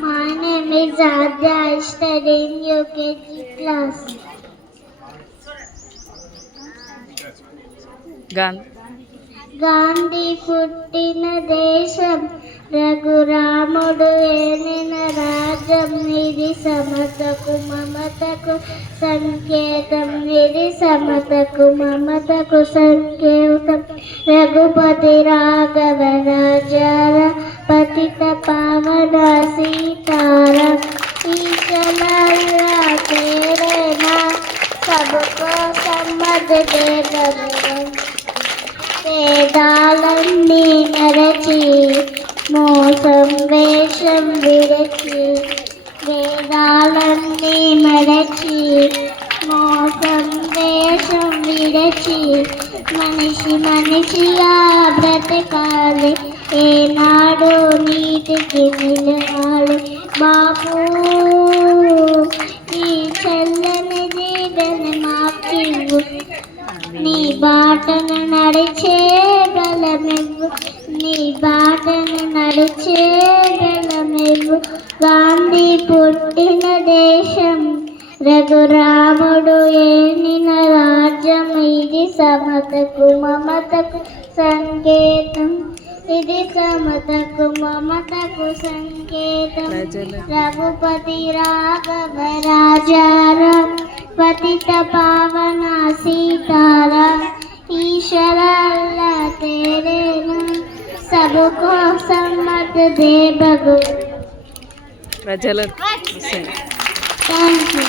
My name is Adya. I study in UKG class. Gandhi పుట్టిన దేశం, రఘురాముడు ఏలిన రాజ్యం, ఇది సమతకు మమతకు సంకేతం, ఇది సమతకు మమతకు సంకేతం. రఘుపతి రాఘవ రాజార పతిత పావన సీతారా, ఈశలల్లా తేరేనా సబకో సమ్మత దేవరం. వేదాలన్నీ నరచి మోసం వేషం విరచి, వేదాలన్నీ మరచి మోసం వేషం విరచి, మనిషి మనిషిగా బ్రతకాలి, ఏనాడు నీటికి నిలవాలి. బాబు ఈ చల్లని జీవన మాకివ్వు, నీ బాటను నడిచే బలమివ్వు, నీ బాటను నడిచే బలమివ్వు. గాంధీ పుట్టిన దేశం, రఘురాముడు ఏలిన రాజ్యం, ఇది సమతకు మమతకు సంకేతం, ఇది సమతకు మమతకు సంకేతం. రఘుపతి రాఘవ రాజారాం పతిత పావన సీతారా, ఈశ్వరల్లా తేరేనా సబకో సమ్మత దే భగో. ప్రజల థ్యాంక్ యూ.